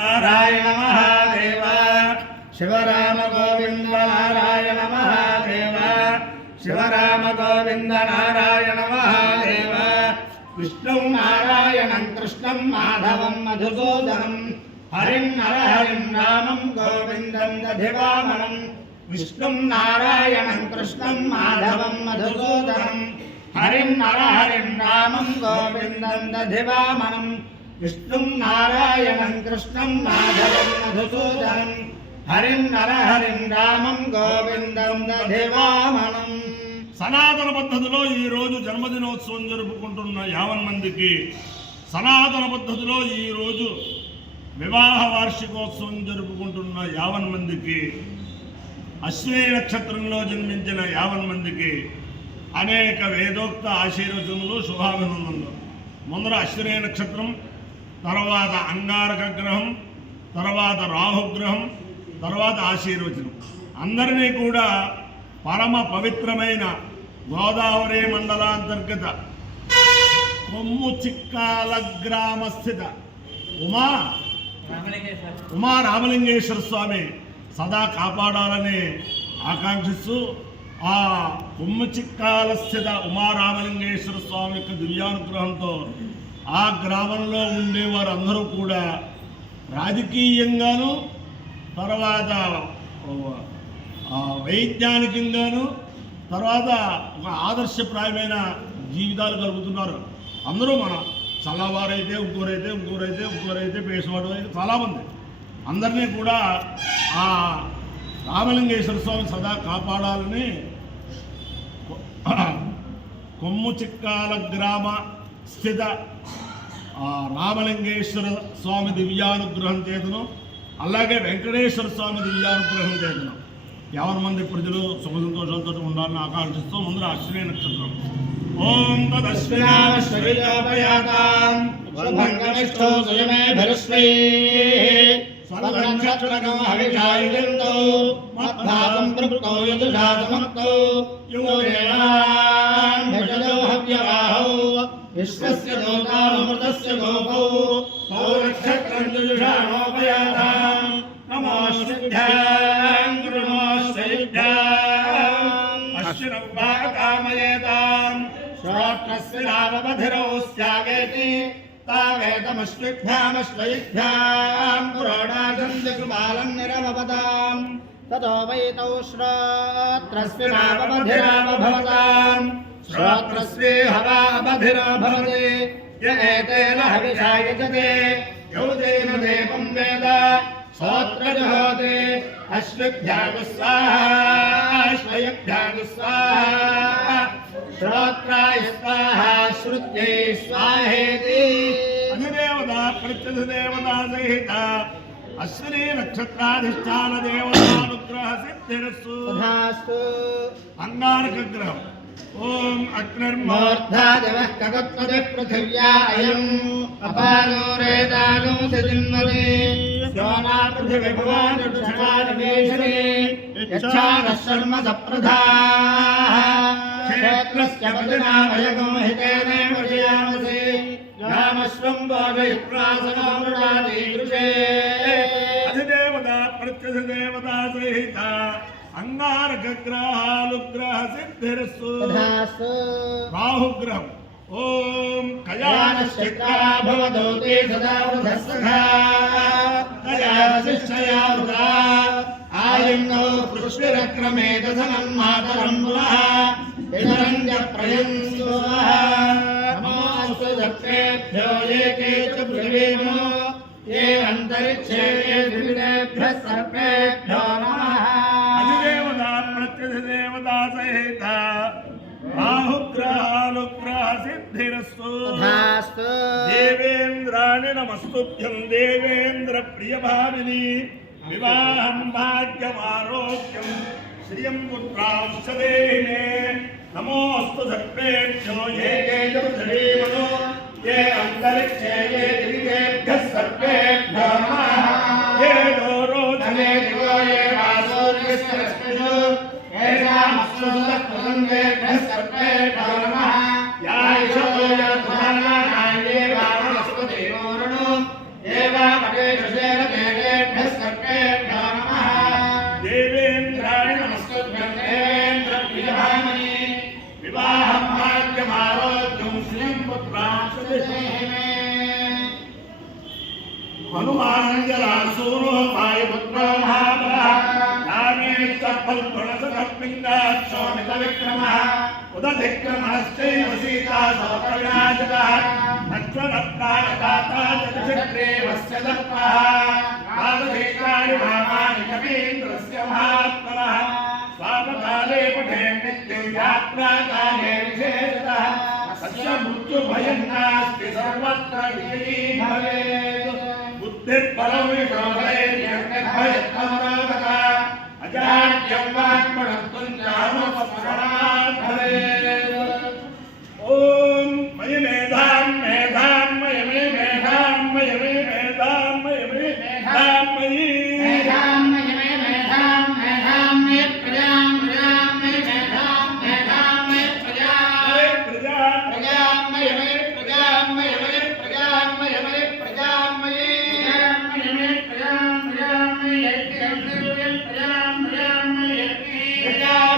नारायण महादेव शिवराम गोविंद नारायण महादेव शिवराम गोविंद नारायण महादेव विष्णु नारायणं कृष्णं माधवं मधुसूदनं हरिं नरहरिं रामं गोविन्दं दधिवामनं विष्णु नारायणं कृष्णं माधवं मधुसूदनं हरिं नरहरिं रामं गोविन्दं दधिवामनं विष्णु नारायणं कृष्णं माधवं मधुसूदनं हरिं नरहरिं रामं गोविन्दं दधिवामनं। సనాతన పద్ధతిలో ఈరోజు జన్మదినోత్సవం జరుపుకుంటున్న 50 మందికి, సనాతన పద్ధతిలో ఈరోజు వివాహ వార్షికోత్సవం జరుపుకుంటున్న 50 మందికి, అశ్విని నక్షత్రంలో జన్మించిన 50 మందికి అనేక వేదోక్త ఆశీర్వచనలు, శుభాభినందనలు. ముందర అశ్విని నక్షత్రం, తర్వాత అంగారక గ్రహం, తర్వాత రాహుగ్రహం, తర్వాత ఆశీర్వచనం. అందరినీ కూడా పరమ పవిత్రమైన గోదావరి మండలాంతర్గత కొమ్ము చిక్కాల గ్రామస్థిత ఉమా రామలింగేశ్వర స్వామి సదా కాపాడాలని ఆకాంక్షిస్తూ ఆ కొమ్ము చిక్కాల స్థిత ఉమా రామలింగేశ్వర స్వామి యొక్క దివ్యానుగ్రహంతో ఆ గ్రామంలో ఉండే వారందరూ కూడా రాజకీయంగాను, తర్వాత వైజ్ఞానికంగాను, తర్వాత ఒక ఆదర్శప్రాయమైన జీవితాలు కలుగుతున్నారు. అందరూ మన చల్లవారైతే ఇంకోరైతే పేసవాడు అయితే చాలామంది, అందరినీ కూడా ఆ రామలింగేశ్వర స్వామి సదా కాపాడాలని కొమ్ము చిక్కాల గ్రామ స్థిత రామలింగేశ్వర స్వామి దివ్యానుగ్రహం చేతను, అలాగే వెంకటేశ్వర స్వామి దివ్యానుగ్రహం చేతను 50 మంది ప్రజలు సుఖ సంతోషాలతో ఉండాలని ఆకాంక్షిస్తూ ముందర అశ్విని నక్షత్రం. ఓం తదశ్వినావశ్వరిలోపయాతాం వరుభంగమిష్టో సుయమేభిర్శ్రీ స్వరనక్షత్రకం హవిషాయుజంతో మద్భావం ప్రకృతో యదుషాతమక్తో యోగేనాం భజదో హవ్యవాహౌ విశ్వస్య దోతామృతస్య గోపౌ పౌనక్షత్రం యుషాణోపయాతాం నమోశ్విభ్యాం గురుమోశ్వయుభ్యాం అశ్వినౌపాకామయేతాం శ్రోత్రస్య నామమధిరౌ స్యాగేతి తావేతమశ్విభ్యామశ్వయుభ్యాం పురోడాశం దిగ్బాలం నిరవపదాం తతో వైతౌ శ్రోత్రస్య నామమధిరామభవతాం శ్రోత్రస్య హవామధిరో భవతి య ఏతేన హవిషా యజతే యౌదేన దేవం వేద శ్రోత్రజహోతి అశ్విభ్యాగు స్వాహా అశ్వయుభ్యాగు స్వాహా శ్రోత్రాయ స్వాహా శ్రుత్యై స్వాహేతి. అధిదేవత ప్రత్యధిదేవతా సహిత అశ్విని నక్షత్రాధిష్టాన దేవతానుగ్రహ సిద్ధిరస్సు. అంగారక గ్రహం. ఓం అగ్నిర్మూర్ధాదివః కగత్పతి పృథివ్యా అయం అపారో రేదాగో సజిన్వదే యోనా పృథివీ భువానుషకానివేశనే యచ్ఛానః శర్మ సప్రధాః క్షేత్రస్య పదినాభయగో హితేనేవ జయామసే యామశ్వం భోజయుప్రాసనో మృడాదీదృశే. అధిదేవత ప్రత్యధిదేవతా సహిత అంగారక గ్రహానుగ్రహ సిద్ధిరస్సు. రాహుగ్రహం. ఓం కయానశ్చిత్రా భవదోతే సదా వృధస్సఖా కయాశిష్టయా వృధా ఆయున్నో పృష్టిరక్రమే దశనం మాతరం పునః ఇతరంజ ప్రయంసు నమోస్తు దత్తేభ్యో ఏకే చ పృథివీమో ఏ అంతరిక్షే ఏ త్రివిధేభ్యః సర్వేభ్యో నమః. అధిదేవత ప్రత్యధిదేవతా సహిత రాహుగ్రహానుగ్రహ సిద్ధిరస్సు. దేవేంద్రాణి నమస్తుభ్యం దేవేంద్ర ప్రియభామిని వివాహం భాగ్యమారోగ్యం శ్రియం పుత్రాం సదేహినే నమోస్తు సర్వేభ్యో ఏకే చ పృథివీమనో ఏ అంతరిక్షే ఏ దివ్యేభ్యః సర్వేభ్యో నమః. ఏ దోరోధనే దివో ఏ వాసోర్యస్య రశ్మిషు ఏషామస్తు సుతఃప్రదంగేభ్యః సర్వేభ్యో నమః. యా ఇషో యా ధనానాయే వామనస్పతి నోరణో ఏ వా పటే కృషేణ హనుమానంజలాసూరో వాయుపుత్రో మహాబలః రామేశ్వరఫల్గుణసకర్పింగాక్షోమిత విక్రమः ఉదధిక్రమణశ్చైవ సీతా సౌకర్యాజకः లక్ష్మణప్రాణదాతా చతుచక్రేవస్య దర్పः కాలదేశాని భావాని కవీంద్రస్య మహాత్మనः స్వాపకాలే పఠే నిత్యం యాత్రాకాలే విశేషతः సస్య మృత్యుభయం నాస్తి సర్వత్ర విజయీ భవేత్ బుద్ధిర్బలం విశోధైర్యజ్ఞభయత్వమరోగత అజాడ్యం వాక్మణత్వం చానుపస్మరణాత్ భవేత్. ఓం మయి మేధాం మేధాం మయి మే మేధాం మయి మే మేధాం మయి మే మేధాం మయి మేధాం మయి మే మేధాం మేధాం మే ప్రజాం ప్రజాం మే మేధాం మేధాం మే ప్రజాం ప్రజాం మయి మే ప్రజాం మయి మే ప్రజాం మయి మే ప్రజాం మయి ప్రజాం ప్రజాం మే యజ్ఞం ప్రజాం ప్రజాం మే ప్రజాం మే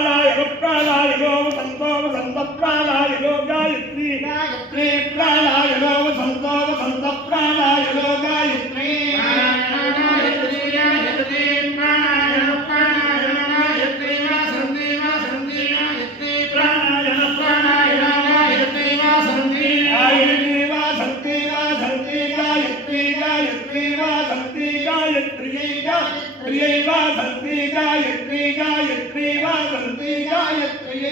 వసంతప్రాణాయనో వసంతో వసంతప్రాణాయనో గాయత్రీ గాయత్రీ ప్రాణాయనో వసంతో వసంతప్రాణాయనో గాయత్రీ గాయత్రీ గాయత్రీ ప్రాణాయన ప్రాణాయన గాయత్రీ వాసంతి వాసంతి గాయత్రీ ప్రాణాయన ప్రాణాయన గాయత్రీ వాసంతి గాయత్రీ వాసంతి వాసంతి గాయత్రీ గాయత్రీ వాసంతి గాయత్రీ గాయత్రీ వాసంతి గాయత్రీ గాయత్రీ వాసంతి గాయత్రీ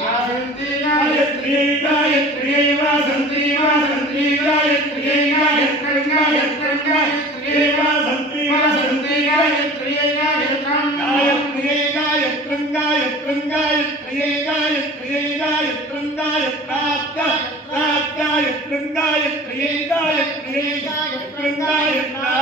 వాసంతి గాయత్రీ గాయత్రీ వాసంతి వాసంతి గాయత్రీ గాయత్రీ గాయత్రీ గాయత్రీ వాసంతి వాసంతి గాయత్రీ గాయత్రం గాయత్రీ గాయత్రం గాయత్రం గాయత్రీ గాయత్రీ గాయత్రం గాయత్రాత్క గాయత్రం గాయత్రీ గాయత్రీ గాయత్రం గాయత్రా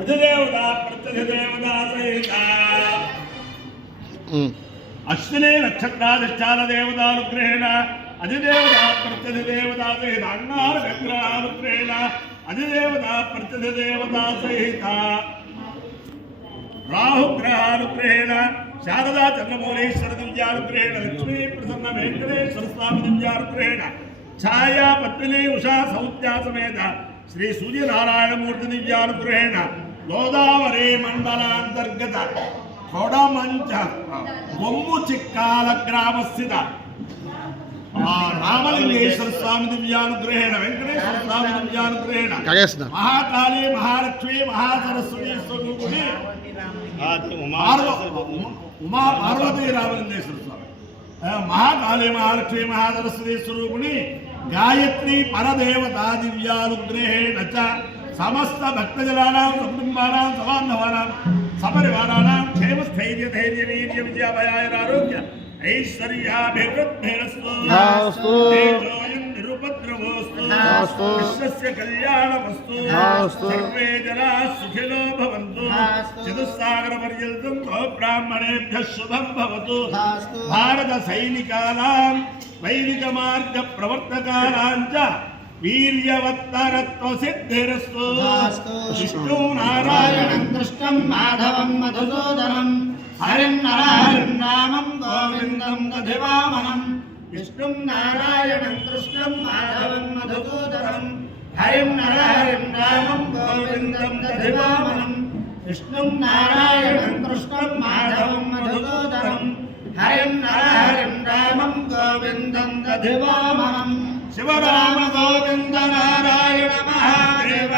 అధిదేవత ప్రత్యధిదేవత సహిత అశ్వినే నక్షత్రాధిష్టాన దేవతానుగ్రహేణ అధిదేవత ప్రత్యధిదేవత సహిత అన్నార విగ్రహానుగ్రహేణ అధిదేవత ప్రత్యధిదేవత సహిత రాహుగ్రహానుగ్రహేణ శారదా చంద్రమౌళేశ్వర దివ్యానుగ్రహేణ లక్ష్మీ ప్రసన్న వెంకటేశ్వర స్వామి దివ్యానుగ్రహేణ ఛాయా పద్మిని ఉషా సౌత్యా సమేత శ్రీ సూర్యనారాయణమూర్తి దివ్యానుగ్రహేణ గోదావరి మండలాంతర్గత కొడమంచ బొమ్ము చిక్కాల గ్రామస్థిత రామలింగేశ్వర స్వామి దివ్యానుగ్రహేణ వెంకటేశ్వర స్వామి దివ్యానుగ్రహేణ మహాకాళీ మహాలక్ష్మి మహాసరస్వతి స్వరూపిణి ఉమా పార్వతీ రామలింగేశ్వర స్వామి మహాకాళీ మహాలక్ష్మి మహాసరస్వతి స్వరూపిణి గాయత్రి పరదేవతా దివ్యానుగ్రహేణ చ సమస్త భక్తజనానాం కుటుంబానాం సబాంధవానాం సపరివారాణాం క్షేమస్థైర్య ధైర్య వీర్య విజయాభయారోగ్య ఐశ్వర్యాభివృద్ధిరస్తు తేజోయం నిరుపద్రవోస్తు విశ్వస్య కళ్యాణమస్తు సర్వే జనాః సుఖినో భవంతు చతుస్సాగర పర్యంతం బ్రాహ్మణేభ్యః శుభం భవతు భారత సైనికానాం వైదిక మార్గ ప్రవర్తకానాం చ వీర్యవత్తరత్వ సిద్ధిరస్తు విష్ణు నారాయణం కృష్ణం మాధవం మధుసూదనం హరిం నరహరిం రామం గోవిందం దధివామనం విష్ణుం నారాయణం కృష్ణం మాధవం మధుసూదనం హరిం నరహరిం రామం గోవిందం దధివామనం విష్ణుం నారాయణం కృష్ణం మాధవం మధుసూదనం హరిం నరహరిం రామం గోవిందం దధివామనం శివరామ గోవింద నారాయణ మహాదేవ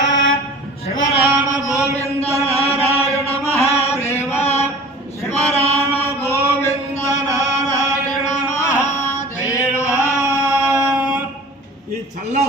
శివరామ గోవింద నారాయణ మహాదేవ శివరామ గోవింద నారాయణ మహాదేవ. ఈ చల్లా